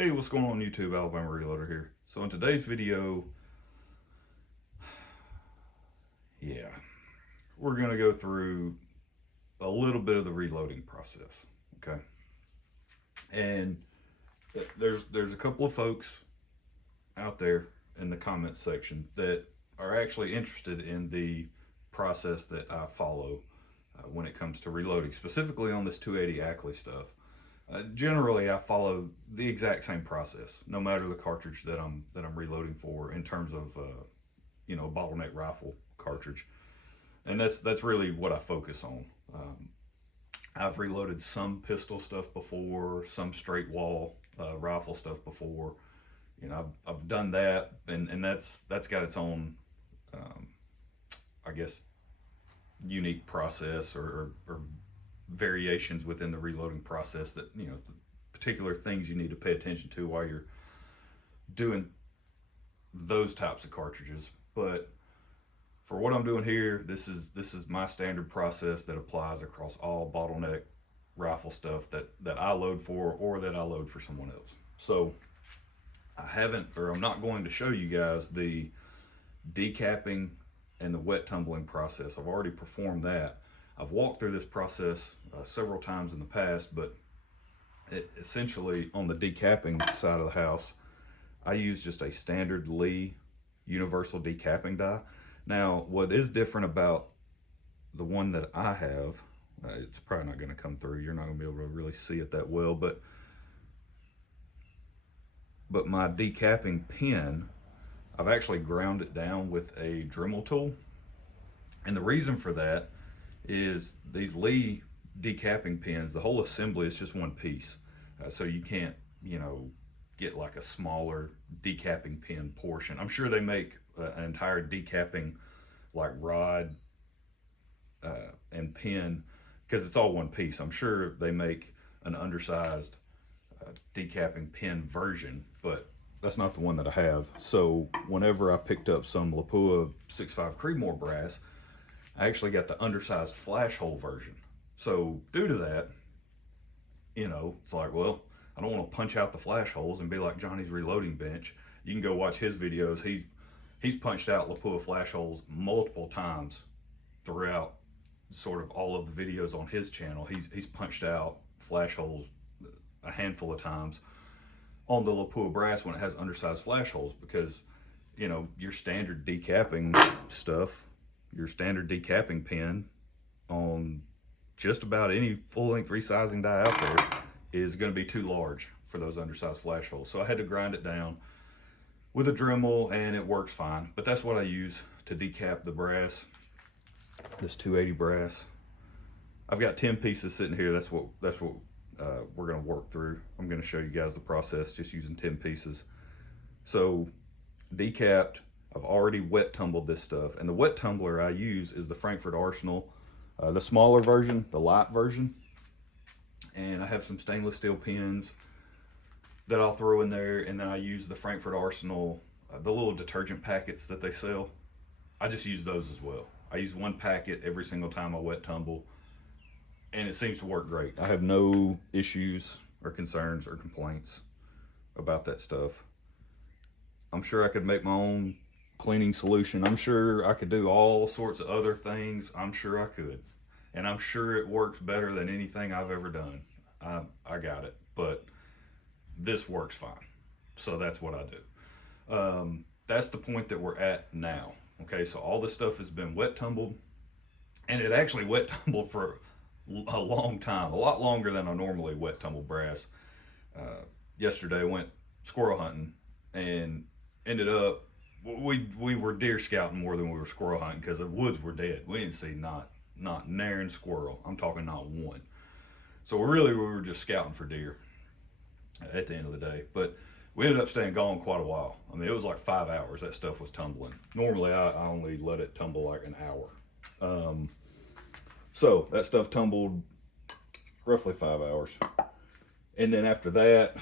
Hey, what's going on YouTube? Alabama Reloader here. So in today's video, yeah, we're gonna go through a little bit of the reloading process, okay? And there's a couple of folks out there in the comments section that are actually interested in the process that I follow when it comes to reloading, specifically on this 280 Ackley stuff. Generally, I follow the exact same process, no matter the cartridge that I'm reloading for, in terms of bottleneck rifle cartridge, and that's really what I focus on. I've reloaded some pistol stuff before, some straight wall rifle stuff before. I've done that, and that's got its own, I guess, unique process or variations within the reloading process that particular things you need to pay attention to while you're doing those types of cartridges. But for what I'm doing here, this is my standard process that applies across all bottleneck rifle stuff that I load for or that I load for someone else. So I'm not going to show you guys the decapping and the wet tumbling process. I've already performed that. I've walked through this process several times in the past, but essentially on the decapping side of the house, I use just a standard Lee universal decapping die. Now, what is different about the one that I have, it's probably not going to come through. You're not going to be able to really see it that well, but my decapping pin, I've actually ground it down with a Dremel tool. And the reason for that is these Lee decapping pins, the whole assembly is just one piece. So you can't, get like a smaller decapping pin portion. I'm sure they make an entire decapping like rod and pin, because it's all one piece. I'm sure they make an undersized decapping pin version, but that's not the one that I have. So whenever I picked up some Lapua 6.5 Creedmoor brass, I actually got the undersized flash hole version. So due to that, it's like, well, I don't want to punch out the flash holes and be like Johnny's reloading bench. You can go watch his videos. He's punched out Lapua flash holes multiple times throughout sort of all of the videos on his channel. He's punched out flash holes a handful of times on the Lapua brass when it has undersized flash holes, because your standard decapping stuff, your standard decapping pin on just about any full-length resizing die out there is going to be too large for those undersized flash holes. So I had to grind it down with a Dremel, and it works fine. But that's what I use to decap the brass, this 280 brass. I've got 10 pieces sitting here. That's what we're going to work through. I'm going to show you guys the process just using 10 pieces. So decapped, I've already wet tumbled this stuff, and the wet tumbler I use is the Frankfurt Arsenal, the smaller version, the light version. And I have some stainless steel pins that I'll throw in there, and then I use the Frankfurt Arsenal, the little detergent packets that they sell. I just use those as well. I use one packet every single time I wet tumble, and it seems to work great. I have no issues or concerns or complaints about that stuff. I'm sure I could make my own cleaning solution. I'm sure I could do all sorts of other things. I'm sure I could. And I'm sure it works better than anything I've ever done. I got it. But this works fine. So that's what I do. That's the point that we're at now. Okay, so all this stuff has been wet tumbled. And it actually wet tumbled for a long time. A lot longer than I normally wet tumble brass. Yesterday I went squirrel hunting and ended up, we were deer scouting more than we were squirrel hunting, because the woods were dead. We didn't see not nary squirrel. I'm talking not one. So we were just scouting for deer at the end of the day. But we ended up staying gone quite a while. I mean, it was like 5 hours that stuff was tumbling. Normally I only let it tumble like an hour. So that stuff tumbled roughly 5 hours. And then after that,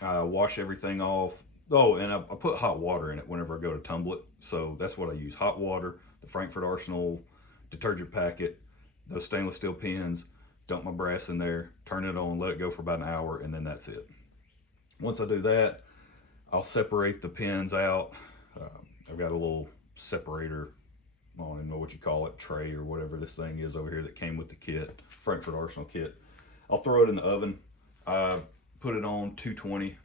I wash everything off. Oh, and I put hot water in it whenever I go to tumble it. So that's what I use: hot water, the Frankfurt Arsenal detergent packet, those stainless steel pins, dump my brass in there, turn it on, let it go for about an hour, and then that's it. Once I do that, I'll separate the pins out. I've got a little separator, I don't even know what you call it, tray or whatever this thing is over here that came with the kit, Frankfurt Arsenal kit. I'll throw it in the oven. I put it on 220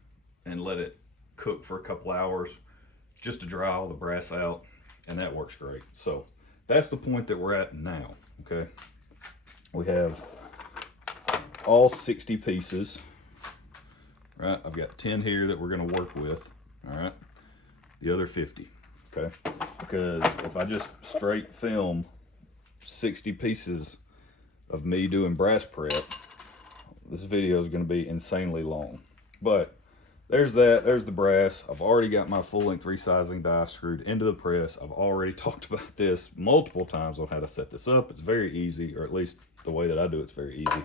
and let it cook for a couple hours just to dry all the brass out, and that works great. So that's the point that we're at now, okay? We have all 60 pieces, right? I've got 10 here that we're gonna work with, all right? The other 50, okay? Because if I just straight film 60 pieces of me doing brass prep, this video is gonna be insanely long. But there's that, there's the brass. I've already got my full length resizing die screwed into the press. I've already talked about this multiple times on how to set this up. It's very easy, or at least the way that I do it's very easy.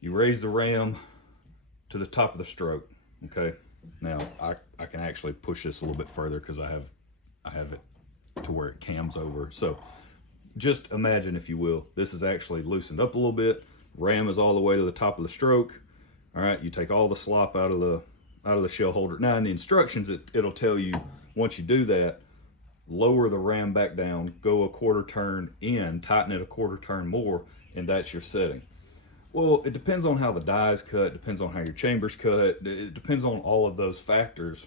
You raise the ram to the top of the stroke, okay? Now, I can actually push this a little bit further because I have it to where it cams over. So just imagine, if you will, this is actually loosened up a little bit. Ram is all the way to the top of the stroke. All right, you take all the slop out of the shell holder. Now in the instructions, it'll tell you once you do that, lower the ram back down, go a quarter turn in, tighten it a quarter turn more, and that's your setting. Well, it depends on how the die is cut, depends on how your chamber's cut, it depends on all of those factors.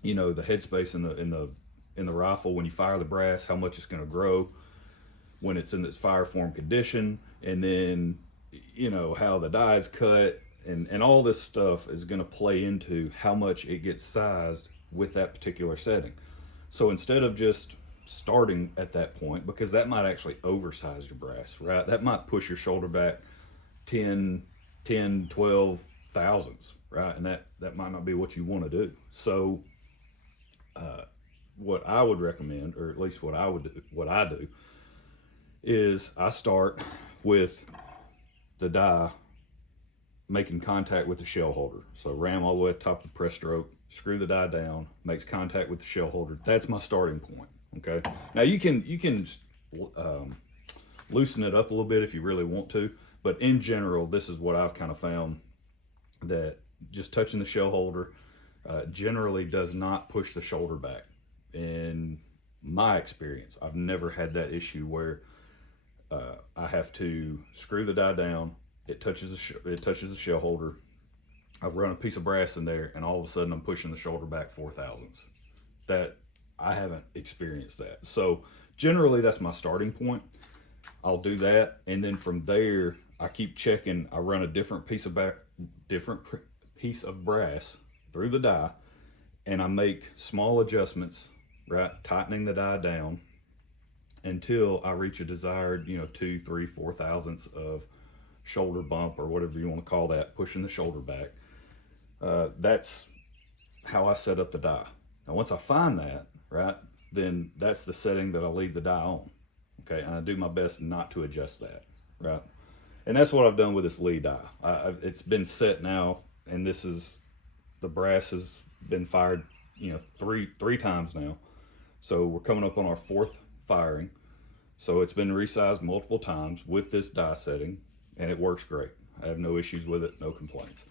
You know, the headspace in the rifle when you fire the brass, how much it's going to grow when it's in its fire form condition, and then you know how the die is cut. And all this stuff is going to play into how much it gets sized with that particular setting. So instead of just starting at that point, because that might actually oversize your brass, right? That might push your shoulder back 10, 12 thousandths, right? And that might not be what you want to do. So what I would recommend, or at least what I do, is I start with the die making contact with the shell holder. So ram all the way at the top of the press stroke, screw the die down, makes contact with the shell holder. That's my starting point, okay? Now you can loosen it up a little bit if you really want to, but in general, this is what I've kind of found, that just touching the shell holder generally does not push the shoulder back. In my experience, I've never had that issue where I have to screw the die down, it touches the shell holder, I've run a piece of brass in there, and all of a sudden I'm pushing the shoulder back 4 thousandths. That, I haven't experienced that. So generally that's my starting point. I'll do that, and then from there I keep checking. I run a different piece of brass through the die, and I make small adjustments, right, tightening the die down until I reach a desired, 2, 3, 4 thousandths of shoulder bump, or whatever you want to call that, pushing the shoulder back. That's how I set up the die. Now once I find that, right, then that's the setting that I leave the die on, okay? And I do my best not to adjust that, right? And that's what I've done with this Lee die. It's been set now, and the brass has been fired, three times now. So we're coming up on our 4th firing. So it's been resized multiple times with this die setting, and it works great. I have no issues with it, no complaints.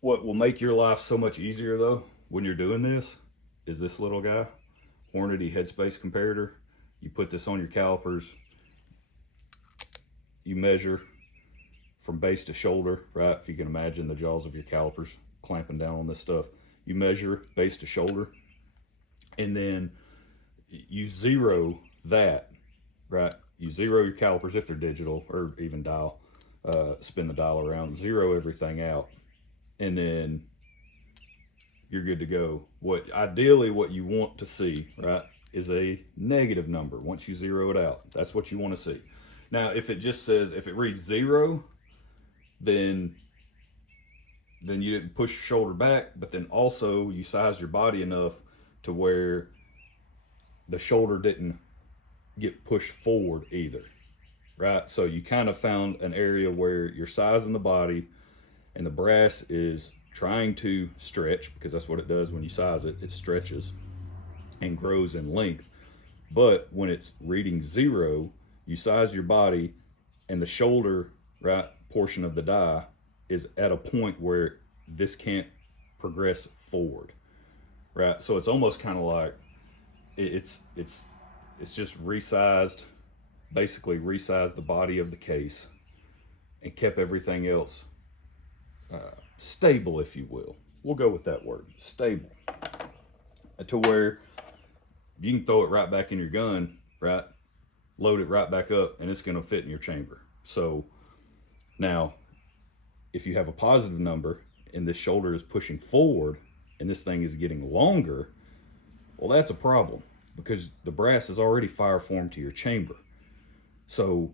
What will make your life so much easier though when you're doing this is this little guy, Hornady headspace comparator. You put this on your calipers, you measure from base to shoulder, right? If you can imagine the jaws of your calipers clamping down on this stuff. You measure base to shoulder, and then you zero that, right? You zero your calipers if they're digital, or even dial, spin the dial around, zero everything out, and then you're good to go. Ideally what you want to see, right, is a negative number. Once you zero it out, that's what you want to see. Now if it reads 0, then you didn't push your shoulder back, but then also you sized your body enough to where the shoulder didn't get pushed forward either, right? So you kind of found an area where you're sizing the body and the brass is trying to stretch, because that's what it does when you size it. It stretches and grows in length. But when it's reading 0, you size your body and the shoulder, right, portion of the die is at a point where this can't progress forward, right? So it's almost kind of like it's just resized, basically resized the body of the case and kept everything else stable, if you will. We'll go with that word, stable, to where you can throw it right back in your gun, right? Load it right back up, and it's going to fit in your chamber. So now, if you have a positive number and this shoulder is pushing forward and this thing is getting longer, well, that's a problem because the brass is already fire formed to your chamber. So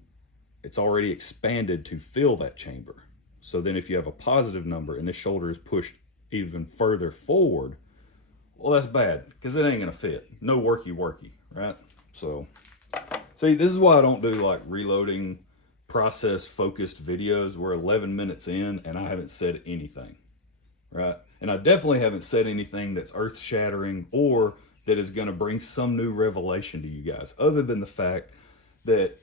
it's already expanded to fill that chamber. So then if you have a positive number and this shoulder is pushed even further forward, well, that's bad because it ain't gonna fit. No worky, right? So, see, this is why I don't do like reloading process focused videos. We're 11 minutes in and I haven't said anything, right? And I definitely haven't said anything that's earth shattering or that is gonna bring some new revelation to you guys, other than the fact that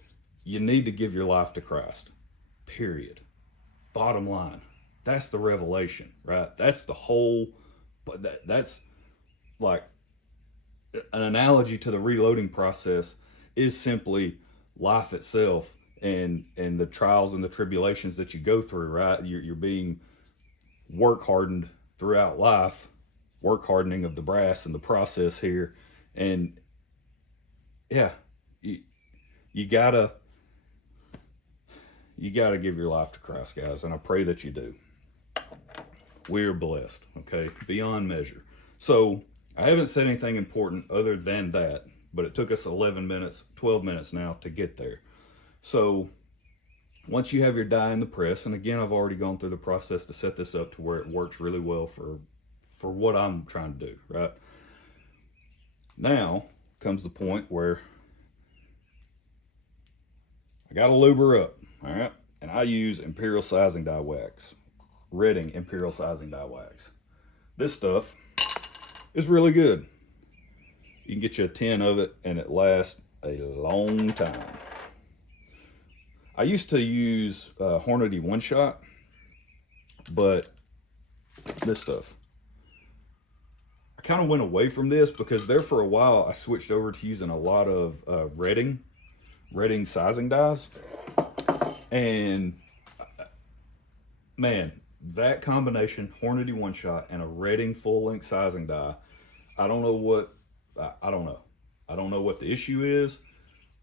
you need to give your life to Christ, period. Bottom line, that's the revelation, right? That's the whole, but that's like an analogy to the reloading process is simply life itself and the trials and the tribulations that you go through, right? You're being work hardened throughout life, work hardening of the brass in the process here. And yeah, you gotta give your life to Christ, guys, and I pray that you do. We're blessed, okay, beyond measure. So I haven't said anything important other than that, but it took us 11 minutes, 12 minutes now to get there. So once you have your die in the press, and again, I've already gone through the process to set this up to where it works really well for what I'm trying to do, right? Now comes the point where I got to lube her up, all right? And I use Imperial Sizing Die Wax, Redding Imperial Sizing Die Wax. This stuff is really good. You can get you a 10 of it and it lasts a long time. I used to use Hornady One Shot, but this stuff, I kind of went away from this because there for a while I switched over to using a lot of Redding sizing dies. And man, that combination, Hornady One Shot and a Redding full length sizing die, I don't know what the issue is,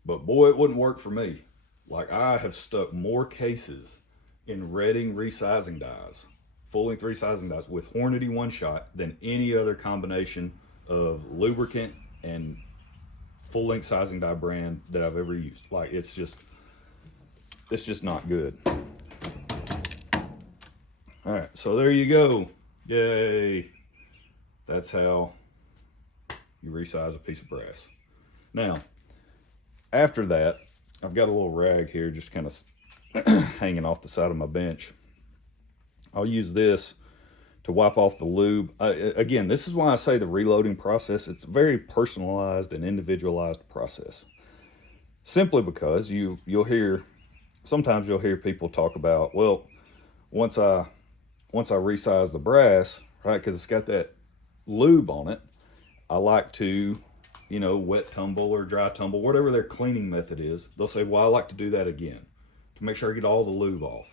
but boy, it wouldn't work for me. Like, I have stuck more cases in Redding resizing dies, full length resizing dies with Hornady One Shot than any other combination of lubricant and full length sizing die brand that I've ever used. Like, it's just not good. All right, so there you go. Yay. That's how you resize a piece of brass. Now, after that, I've got a little rag here just kind of hanging off the side of my bench. I'll use this to wipe off the lube. Again, this is why I say the reloading process, it's a very personalized and individualized process. Simply because sometimes you'll hear people talk about, well, once I resize the brass, right, because it's got that lube on it, I like to, wet tumble or dry tumble, whatever their cleaning method is. They'll say, well, I like to do that again to make sure I get all the lube off.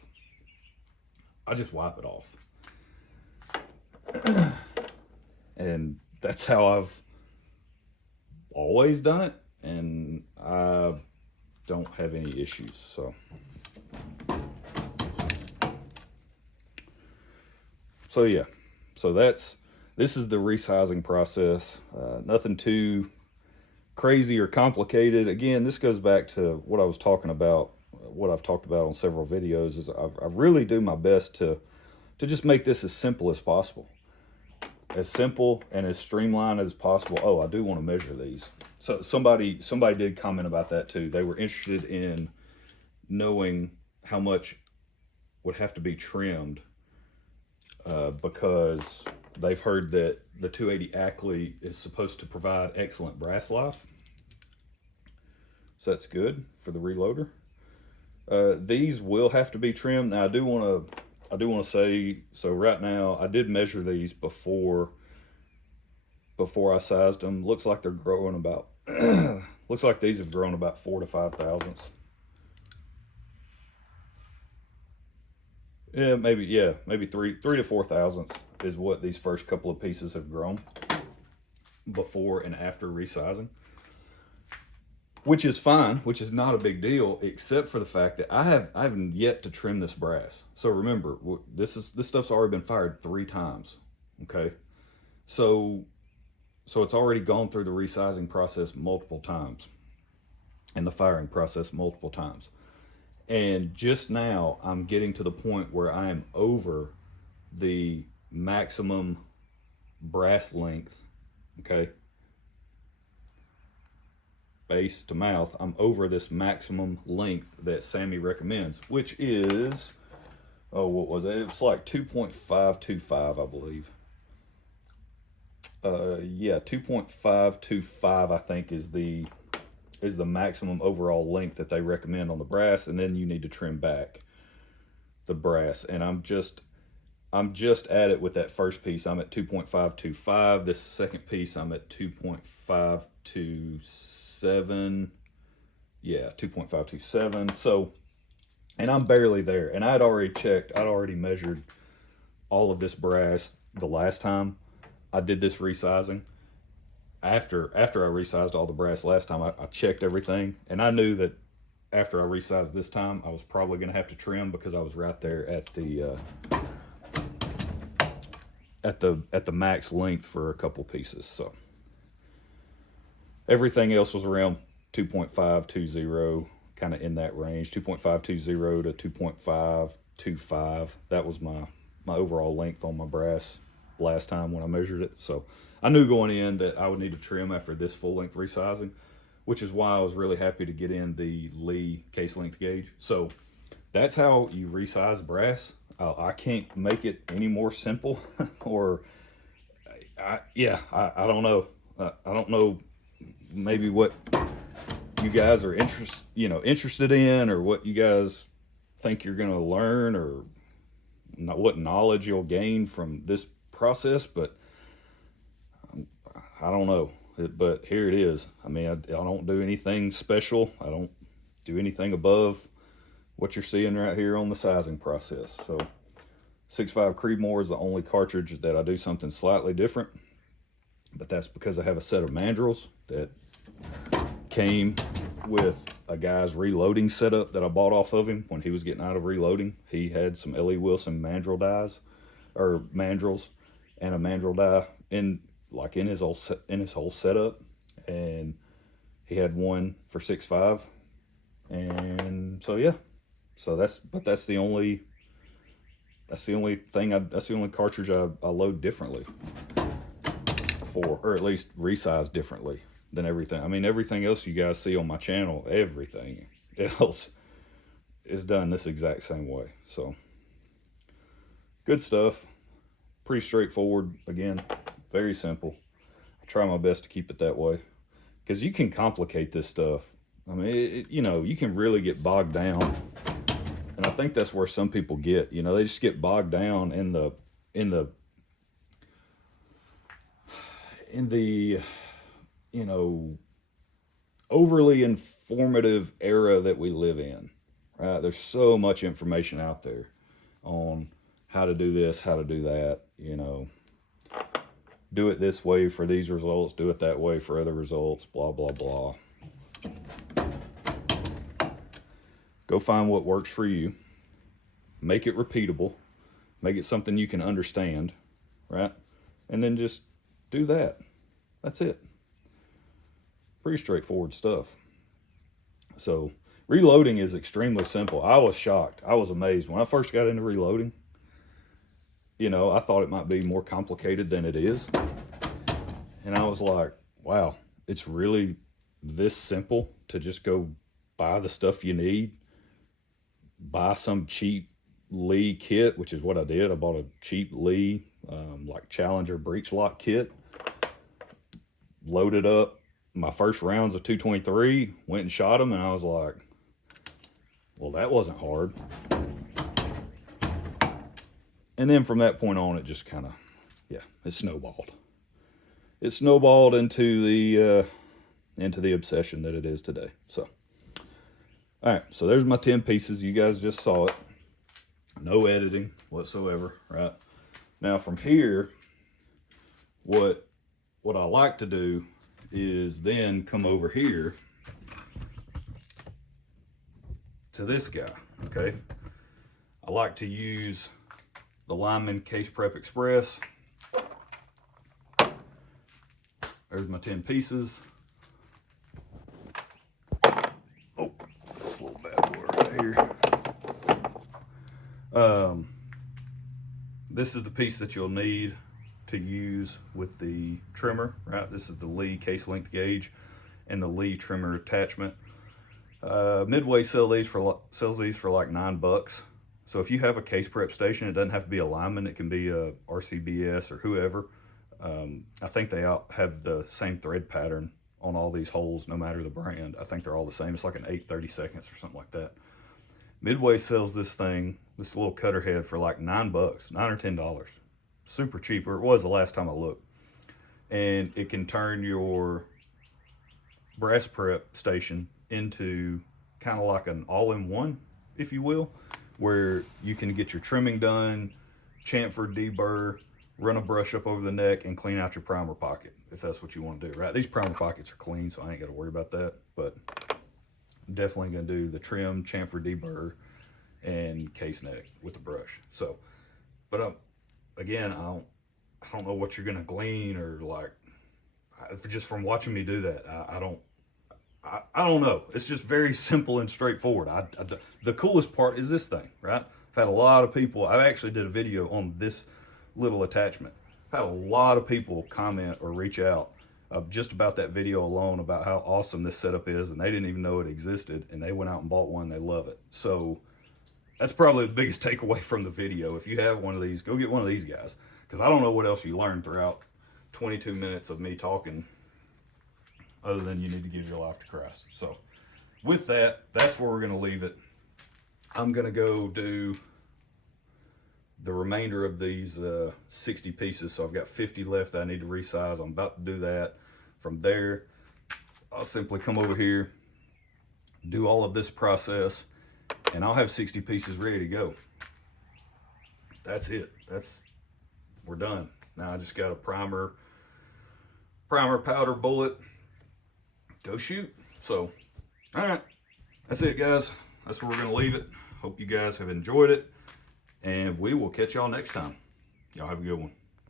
I just wipe it off. And that's how I've always done it, and I don't have any issues. So yeah, this is the resizing process. Nothing too crazy or complicated. Again, this goes back to what I was talking about, what I've talked about on several videos, is I really do my best to just make this as simple as possible. As simple and as streamlined as possible. Oh, I do want to measure these. So somebody did comment about that too. They were interested in knowing how much would have to be trimmed because they've heard that the 280 Ackley is supposed to provide excellent brass life. So that's good for the reloader. These will have to be trimmed. Now I do want to say, so right now I did measure these before I sized them. Looks like they're growing about looks like these have grown about 4 to 5 thousandths. Maybe three to 4 thousandths is what these first couple of pieces have grown before and after resizing, which is fine, which is not a big deal, except for the fact that I haven't yet to trim this brass. So remember, this stuff's already been fired 3 times. Okay, so it's already gone through the resizing process multiple times and the firing process multiple times. And just now I'm getting to the point where I am over the maximum brass length, okay, base to mouth. I'm over this maximum length that Sammy recommends, which is, oh, what was it? It was like 2.525, I believe. Yeah, 2.525 I think is the maximum overall length that they recommend on the brass, and then you need to trim back the brass. And I'm just at it with that first piece. I'm at 2.525. This second piece I'm at 2.527. Yeah, 2.527. So, and I'm barely there. And I'd already measured all of this brass the last time I did this resizing. After I resized all the brass last time, I checked everything, and I knew that after I resized this time, I was probably going to have to trim because I was right there at the max length for a couple pieces. So everything else was around 2.520, kind of in that range, 2.520 to 2.525. That was my overall length on my brass last time when I measured it. So I knew going in that I would need to trim after this full length resizing, which is why I was really happy to get in the Lee case length gauge. So that's how you resize brass. I can't make it any more simple or I don't know. I don't know maybe what you guys are interested in, or what you guys think you're going to learn, or what knowledge you'll gain from this process, but I don't know. But here it is. I mean, I don't do anything special. I don't do anything above what you're seeing right here on the sizing process. So 6.5 Creedmoor is the only cartridge that I do something slightly different, but that's because I have a set of mandrels that came with a guy's reloading setup that I bought off of him when he was getting out of reloading. He had some L.E. Wilson mandrel dies, or mandrels, and a mandrel die in his whole setup, and he had one for 6.5, and so yeah, so that's the only cartridge I load differently for, or at least resize differently than everything. I mean, everything else you guys see on my channel, everything else is done this exact same way. So good stuff. Pretty straightforward. Again, very simple. I try my best to keep it that way, because you can complicate this stuff. I mean, you can really get bogged down, and I think that's where some people get. They just get bogged down in the overly informative era that we live in, right? There's so much information out there on how to do this, how to do that, do it this way for these results, do it that way for other results, blah, blah, blah. Go find what works for you. Make it repeatable. Make it something you can understand, right? And then just do that. That's it. Pretty straightforward stuff. So reloading is extremely simple. I was shocked. I was amazed. When I first got into reloading, I thought it might be more complicated than it is. And I was like, wow, it's really this simple to just go buy the stuff you need. Buy some cheap Lee kit, which is what I did. I bought a cheap Lee, Challenger breech lock kit. Loaded up my first rounds of 223, went and shot them, and I was like, Well, that wasn't hard. And then from that point on, it just kind of, yeah, it snowballed. It snowballed into the obsession that it is today. So, all right, so there's my 10 pieces. You guys just saw it. No editing whatsoever, right? Now from here, what I like to do is then come over here to this guy, okay? I like to use the Lineman Case Prep Express. There's my 10 pieces. Oh, this little bad boy right here. This is the piece that you'll need to use with the trimmer, right? This is the Lee case length gauge and the Lee trimmer attachment. Midway sells these for like $9. So if you have a case prep station, it doesn't have to be a Lineman. It can be a RCBS or whoever. I think they all have the same thread pattern on all these holes, no matter the brand. I think they're all the same. It's like an 8/32 or something like that. Midway sells this thing, this little cutter head, for like $9, $9 or $10. Super cheap, or it was the last time I looked. And it can turn your brass prep station into kind of like an all-in-one, if you will, where you can get your trimming done, chamfer, deburr, run a brush up over the neck, and clean out your primer pocket, if that's what you want to do, right? These primer pockets are clean, so I ain't got to worry about that, but I'm definitely going to do the trim, chamfer, deburr, and case neck with the brush. So, but again, I don't know what you're going to glean, or like, just from watching me do that, I don't know. It's just very simple and straightforward. The coolest part is this thing, right? I've had a lot of people, I actually did a video on this little attachment. I've had a lot of people comment or reach out just about that video alone, about how awesome this setup is, and they didn't even know it existed, and they went out and bought one. They love it. So that's probably the biggest takeaway from the video. If you have one of these, go get one of these guys, because I don't know what else you learned throughout 22 minutes of me talking, other than you need to give your life to Christ. So with that, that's where we're going to leave it. I'm going to go do the remainder of these 60 pieces. So I've got 50 left that I need to resize. I'm about to do that. From there, I'll simply come over here, do all of this process, and I'll have 60 pieces ready to go. That's it. We're done. Now I just got a primer, powder, bullet, go shoot. So, all right, that's it, guys. That's where we're going to leave it. Hope you guys have enjoyed it, and we will catch y'all next time. Y'all have a good one.